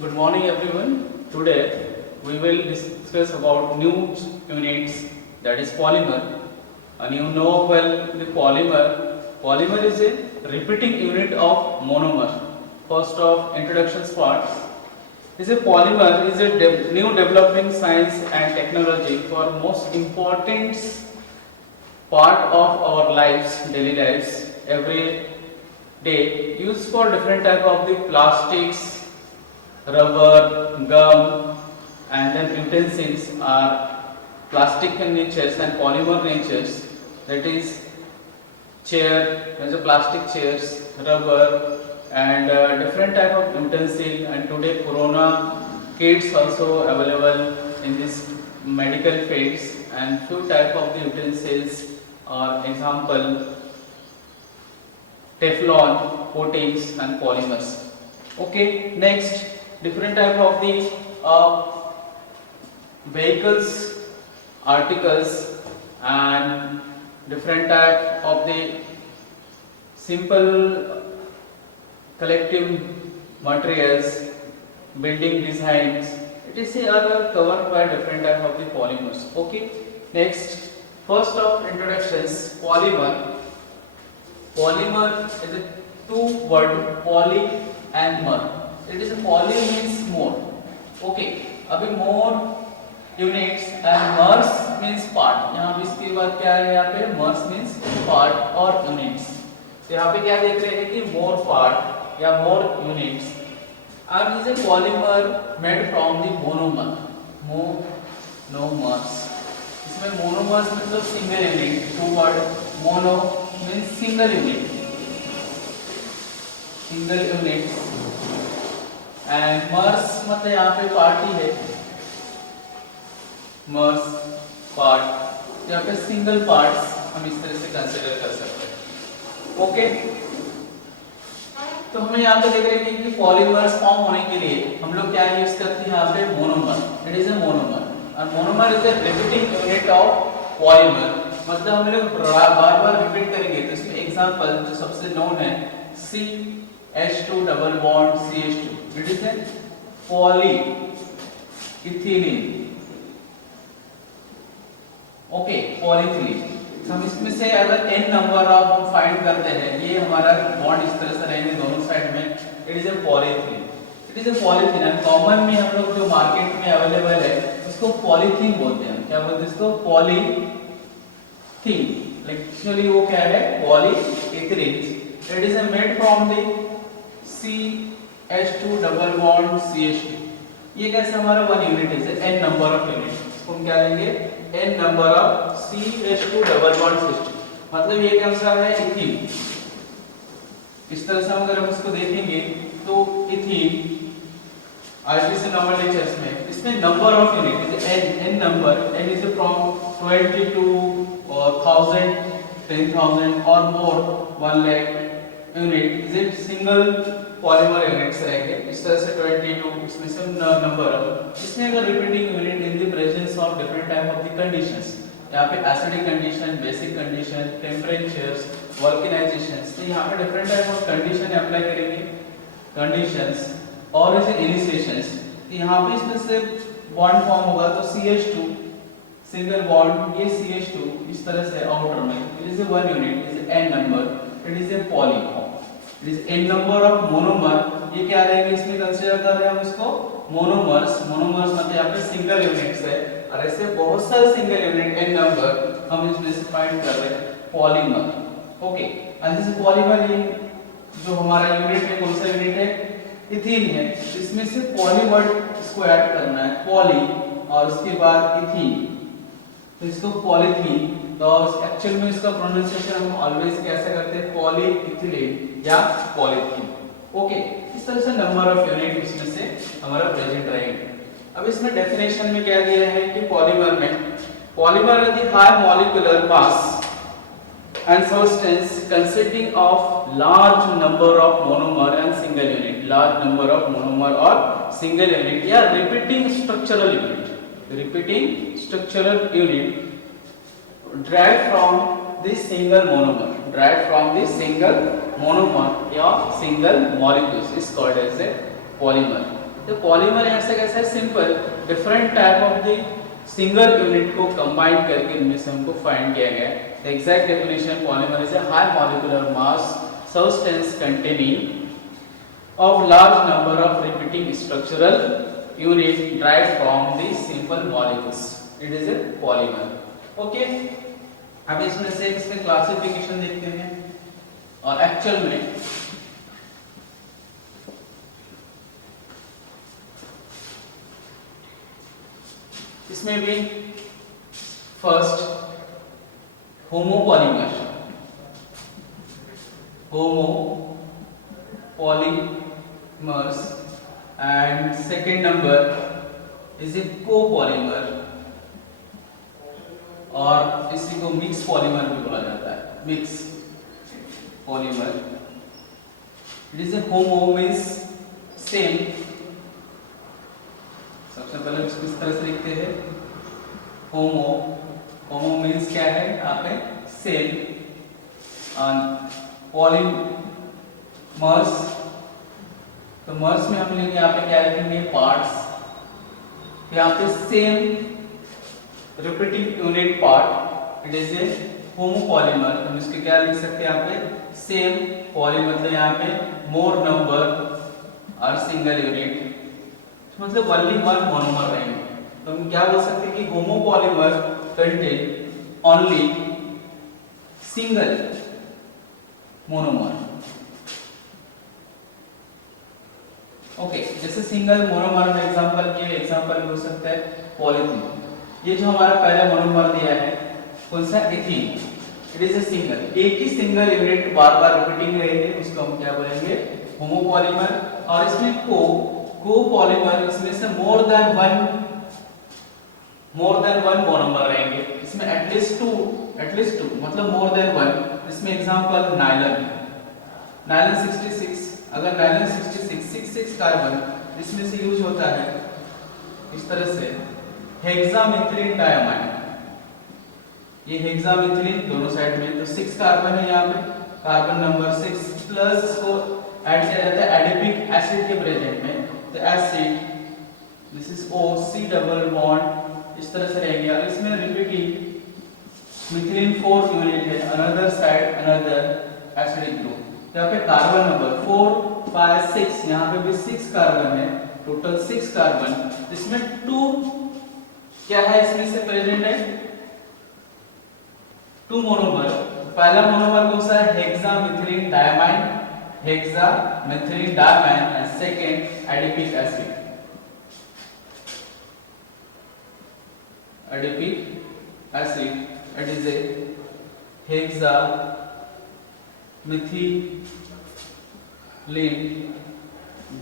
Good morning everyone. Today we will discuss about new units, that is polymer. And you know well the polymer. Polymer is a repeating unit of monomer. First of introduction parts is a polymer is a new developing science and technology for most important part of our lives, daily lives, every day, used for different type of the plastics, rubber, gum, and then utensils are plastic in natures and polymer natures. That is chair, there's a plastic chairs, rubber, and different type of utensil. And today, Corona kits also available in this medical fields, and few type of the utensils are example Teflon, coatings, and polymers. Okay, next different type of the vehicles, articles, and different type of the simple collective materials, building designs, etc. are covered by different type of the polymers. Okay, next first of introductions, polymer. Polymer is a two word, poly and mer. It is a poly means more. Okay, अभी more units and mers means part. यहाँ पे इसके बाद क्या है, यहाँ पे mers means part और units. तो यहाँ पे क्या देख रहे हैं कि more part या more units. And is a polymer made from the monomer. Monomers. इसमें monomers मतलब single unit. Two word mono means single unit. Single unit. And mers मतलब यहाँ पे पार्ट ही है, मर्स पार्ट, यहाँ पे सिंगल पार्ट्स हम इस तरह से कंसीडर कर सकते हैं. ओके, तो हमें यहाँ पे देख रहे हैं कि पॉलीमर्स फॉर्म होने के लिए हम लोग क्या यूज करते हैं, यहाँ पे monomer. It is a monomer और monomer is a repeating unit of polymer. मतलब हम लोग बार बार रिपीट करेंगे. तो इसमें एग्जांपल जो सबसे नोन है CH2 double bond CH2. It is A poly ethylene. Okay, polythene. हम इसमें से अगर n नंबर ऑफ फाइंड करते हैं, ये हमारा बॉन्ड इस तरह से रहेंगे दोनों साइड में. It is A polythene. It is A polythene. And common में हम लोग जो मार्केट में अवेलेबल है उसको पॉलीथीन बोलते हैं. क्या बोलते हैं इसको? पॉलीथीन. एक्चुअली वो क्या है? Polyethylene. It is made from the CH2 double bond CH2. ये कैसे हमारा वन यूनिट है, n नंबर ऑफ यूनिट. हम क्या लेंगे? n number of CH2 double bond CH2. मतलब ये कौन सा है? इथीन. इस तरह से अगर हम इसको देखेंगे तो इथीन आईपीसी नंबर लेक्चर्स में इसमें number of unit n number. n is from 20 to 1000, 10,000 और मोर 1 lakh unit. Is it single polymer units रहेंगे. इस तरह से 22 इसमें से नंबर. इसमें अगर repeating unit in the presence of different type of the conditions, यहाँ पे acidic condition, basic condition, temperatures, vulcanisations. तो यहाँ पे different type of condition apply करेंगे, कंडीशंस और इसे इनिशिएशंस. यहाँ पे इसमें से बॉन्ड फॉर्म होगा तो CH2 सिंगल बॉन्ड, ये CH2 इस तरह से आउटर में. It is A one unit, it is n number. It is A poly. It is n number of monomer. ये क्या रहेंगे इसमें कंसीडर कर रहे हैं हम इसको मोनोमर्स. मोनोमर्स मतलब यहाँ पे सिंगल यूनिट्स है और ऐसे बहुत सारे सिंगल यूनिट n नंबर हम इसमें से फाइंड कर रहे हैं polymer. Okay, and this polymer जो हमारा यूनिट है, कौन सा यूनिट है? इथीन है. इसमें से पॉली वर्ड इसको ऐड करना है, पॉली और उसके बाद इथीन. तो इसको पॉलीथीन. तो एक्चुअल में इसका प्रोनाउंसिएशन हम ऑलवेज कैसे करते हैं? पॉलीइथिलीन या पॉलीथीन. ओके, इस तरह से नंबर ऑफ यूनिट इसमें से हमारा प्रेजेंट रहेंगे. अब इसमें डेफिनेशन में क्या दिया है कि पॉलीमर में polymer is the high molecular mass and substance consisting of large number of monomer and single unit. Large number of monomer or single unit या repeating structural unit. Repeating structural unit derived from the single monomer. Derived from the single monomer या single molecules is called as a polymer. तो polymer ऐसा कैसा है, simple different type of the single unit को combine करके इनमें से हमको फाइंड किया गया है। The exact definition, polymer is a high molecular mass substance containing of large number of repeating structural unit derived from the simple molecules. It is a polymer. Okay. अब इसमें से इसके क्लासिफिकेशन देखते हैं और एक्चुअल में इसमें भी first homopolymer, homopolymers, and second number is a copolymer और इसी को मिक्स पॉलीमर भी बोला जाता है, mix polymer. It is A homo means same, सबसे पहले इसको इस तरह से लिखते हैं होमो, होमो मीन्स क्या है यहाँ पे सेम, पॉलीमर्स तो मर्स में हम लेंगे यहाँ पे क्या लिखेंगे पार्ट्स, यहाँ पे same repeating unit part, it is A homopolymer. हम इसके क्या लिख सकते हैं यहाँ पे सेम, पॉली मतलब यहाँ पे मोर नंबर और सिंगल यूनिट, मतलब ओनली वन मोनोमर रहेंगे। तो हम क्या बोल सकते हैं कि homopolymer contain only single monomer. Okay, जैसे सिंगल मोनोमर में एग्जांपल हो सकता है पॉलीथीन। ये जो हमारा पहला मोनोमर दिया है कौन सा, ethene, it is a single, एक ही सिंगल यूनिट बार बार रिपीटिंग रहेंगे, उसको हम क्या बोलेंगे होमोपॉलीमर। और इसमें कोपॉलीमर, इसमें से मोर देन वन मोनोमर रहेंगे, इसमें एटलीस्ट टू मतलब मोर देन वन। इसमें एग्जांपल नायलॉन 66, अगर नायलॉन 66 कार्बन इसमें से यूज होता है इस तरह से हेक्सामिथिलीन डायमाइन, ये हेक्सामिथिलीन दोनों साइड में, तो 6 कार्बन है यहाँ पे, कार्बन नंबर 6 प्लस इसको ऐड किया जाता है एडिपिक एसिड के प्रेजेंट में, तो acid this is O C double bond इस तरह से रहेंगे। और इसमें रिपीटिंग मिथिलीन 4 यूनिट है, another side another acidic group, यहाँ पे कार्बन नंबर 4 5 6, यहाँ पे भी 6 कार्बन है, टोटल 6 कार्बन, इसमें 2 क्या है इसमें से प्रेजेंट है 2 मोनोमर। पहला मोनोमर कौन सा है हेक्सामिथिलीन diamine and second adipic acid, it is a hexamethylene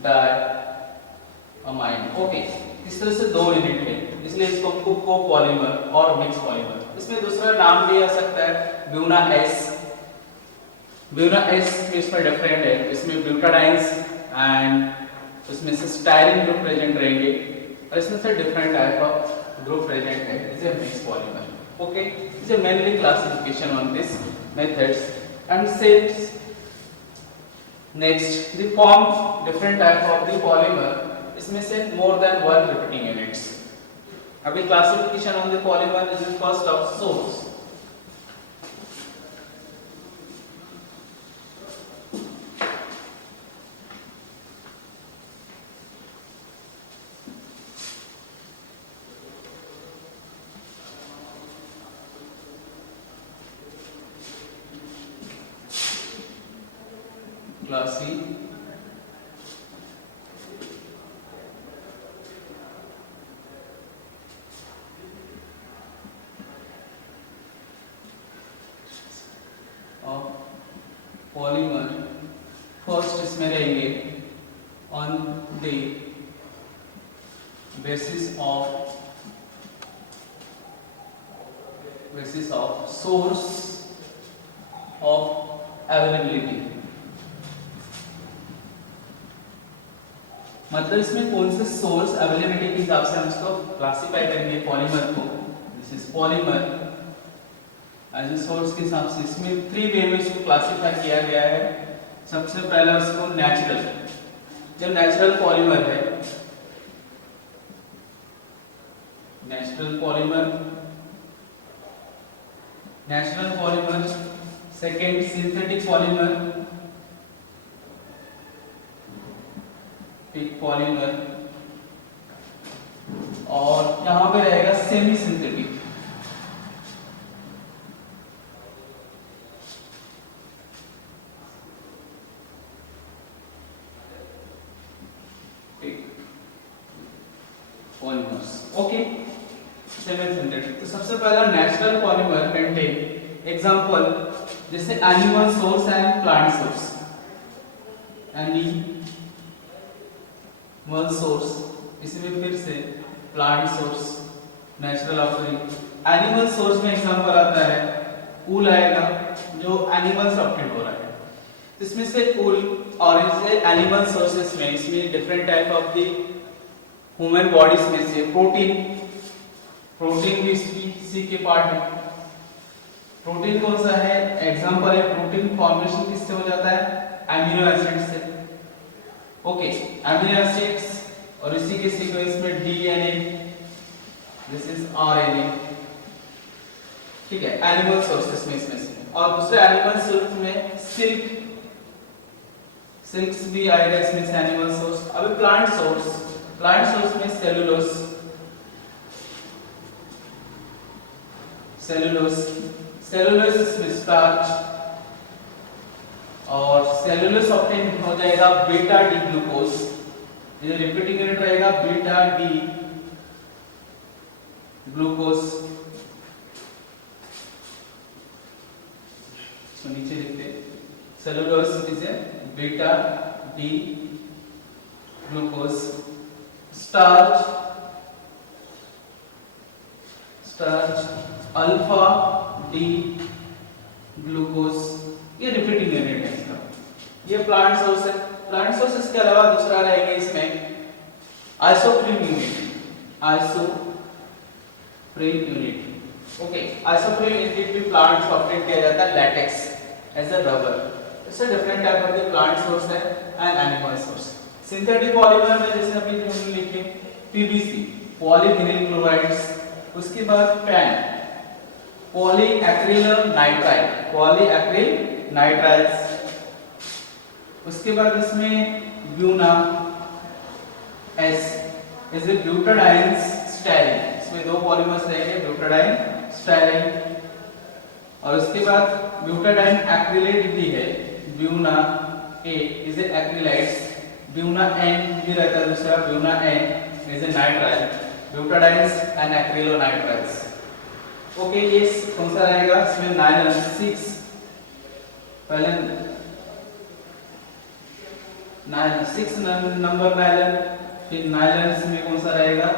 diamine। Okay, इस तरह से 2 यूनिट है, इसलिए इसको हमको कोपॉलीमर और मिक्स पॉलीमर। इसमें दूसरा नाम भी आ सकता है ब्यूना एस इसमें डिफरेंट है, इसमें ब्यूटाडाइंस एंड उसमें से स्टाइरिन ग्रुप प्रेजेंट रहेंगे और इसमें से different type of group present है, is a mix polymer. Okay, is a mainly classification on this methods and says next the form different type of the polymer, इसमें से more than one repeating units। अभी classification on the polymer is first of source। Classy of polymer, first इसमें रहेंगे on the basis of source of availability, मतलब इसमें कौन से source availability के हिसाब से हम इसको क्लासिफाई करेंगे पॉलीमर को। This is polymer as a source के हिसाब से इसमें 3 वे में इसको क्लासिफाई किया गया है। सबसे पहला इसको नेचुरल, जो नेचुरल पॉलीमर है natural polymer, second synthetic polymer, और यहां पे रहेगा semi synthetic. Polymers, okay, semi synthetic. तो सबसे पहला नेचुरल पॉलीमर कंटेन एग्जांपल, जैसे animal source and plant source. Animal source, इसमें फिर से plant source, natural offering. Animal source में एग्जांपल आता है ऊल आएगा, जो एनिमल से ऑब्टेन हो रहा है। इसमें से ऊल और इससे एनिमल सोर्सेस में इसमें different type of the human bodies में से प्रोटीन भी इसी के पार्ट है। प्रोटीन कौन सा है? एग्जांपल है, प्रोटीन फॉर्मेशन किससे हो जाता है? अमीनो एसिड से। ओके, अमीनो एसिड्स और इसी के सीक्वेंस में डीएनए, दिस इज आरएनए, ठीक है, एनिमल सोर्सेस में इसमें से। और दूसरे एनिमल सोर्स में सिल्क्स भी आएगा इसमें से, एनिमल सोर्स। अभी प्लांट सोर्स में सेलुलोज इसमें स्टार्च, और सेलुलोज ऑब्टेन हो जाएगा बीटा डी ग्लूकोज। ये रिपीटिंग यूनिट रहेगा बीटा डी ग्लूकोज। तो नीचे लिखते cellulose is a beta D glucose. Starch alpha D glucose, ये रिपीटिंग यूनिट है इसका। ये प्लांट सोर्स है। प्लांट सोर्स के अलावा दूसरा रहेगा इसमें isoprene unit. Okay, isoprene unit भी प्लांट से ऑब्टेन किया जाता है लैटेक्स एज अ रबर। इससे different type of the plant source है and animal source. Synthetic polymer में जैसे अभी हमने लिखे पीवीसी, पॉलीविनिल क्लोराइड्स, उसके बाद पैन, पॉलीएक्रिल नाइट्राइल्स, उसके बाद इसमें Buena S is a butadiene styrene. इसमें दो पॉलीमर्स रहेंगे, ब्यूटाडाइन स्टाइरिन। और उसके बाद ब्यूटाडाइन एक्रिलेट भी है, buna A is a acrylates, buna N भी रहता है दूसरा, buna N is a nitrile, butadienes and acrylonitriles. Okay, ये कौन सा रहेगा? इसमें नाइलन 6, पहले नाइलन 6 नंबर नाइलन, फिर नाइलन में कौन सा रहेगा?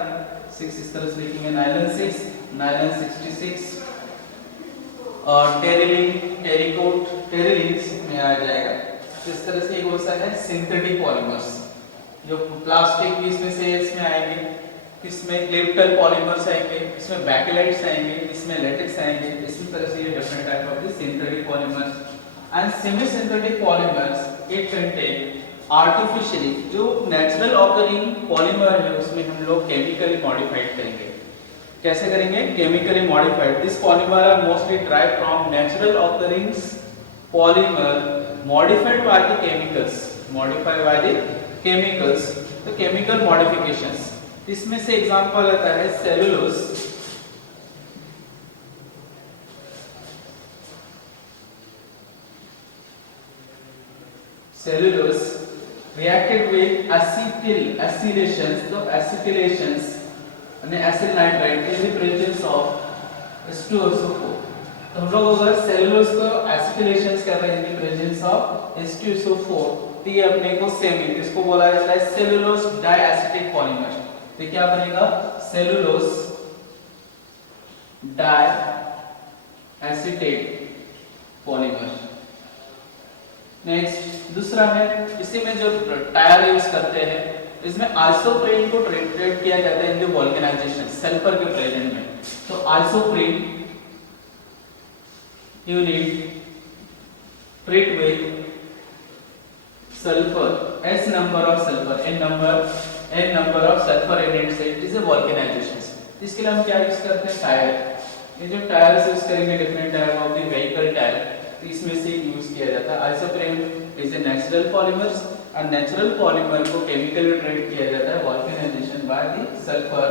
6 इस तरह से लिखेंगे, नाइलन 6, नाइलन 66, और टेरिलिन में आ जाएगा। इस तरह से ये कौन सा है? Synthetic polymers. जो प्लास्टिक भी इसमें से इसमें आएंगे, इसमें क्लेप्टल पॉलीमर्स आएंगे, इसमें बैकेलाइट्स आएंगे, इसमें लेटेक्स आएंगे। इसी तरह से ये different type of the synthetic polymers and semi synthetic polymers. It contain artificially, जो नेचुरल ऑकरिंग पॉलीमर है उसमें हम लोग केमिकली मॉडिफाइड करेंगे। कैसे करेंगे? Chemically modified. This polymer are mostly drive from natural occurring polymer modified by the chemicals, तो chemical modifications. इसमें से एग्जांपल आता है cellulose, reacted with acetylations, so acetylations and acyl nitrite in the presence of H2SO4। तो हम लोग अगर cellulose को एसिटिलेशंस कर रहे हैं इन द प्रेजेंस ऑफ H2SO4, तो ये अपने को सेमी, इसको बोला जाता है सेलुलोज डाइएसिटिक पॉलीमर। तो क्या बनेगा? Cellulose डाइएसिटेट polymer. नेक्स्ट दूसरा है, इसी में जो टायर यूज करते हैं, इसमें आइसोप्रीन को ट्रीट किया जाता है इन द वोल्केनाइजेशन, सल्फर के प्रेजेंट में। तो isoprene unit treat with sulfur, n number of sulfur in it is a volcanization. इसके लिए हम क्या यूज करते हैं, टायर। ये जो टायर्स यूज करेंगे different type of the vehicle tyre, तो इसमें से यूज किया जाता है। Isoprene is a natural polymers, और नेचुरल पॉलीमर को केमिकली ट्रीट किया जाता है vulcanisation by the sulphur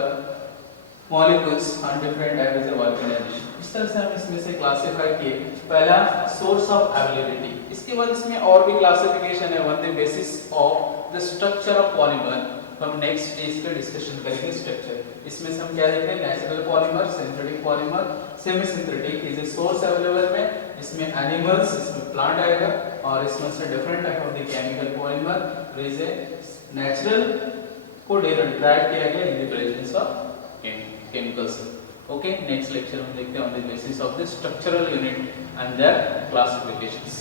molecules on different type is a vulcanisation. इस तरह से हम इसमें से क्लासिफाई किए। पहला सोर्स ऑफ अवेलेबिलिटी, इसके बाद इसमें और भी क्लासिफिकेशन है, one the basis of the structure of polymer. तो हम नेक्स्ट स्टेज पे डिस्कशन करेंगे स्ट्रक्चर। इसमें से हम क्या देखेंगे, natural polymer, synthetic polymer, semi synthetic is a source available में, इसमें एनिमल्स, इसमें प्लांट आएगा, और इसमें से different type of the chemical polymer is a natural को डिराइव किया गया इन the presence of chemicals. Okay, next lecture हम देखते हैं on the basis of the structural unit and their classifications.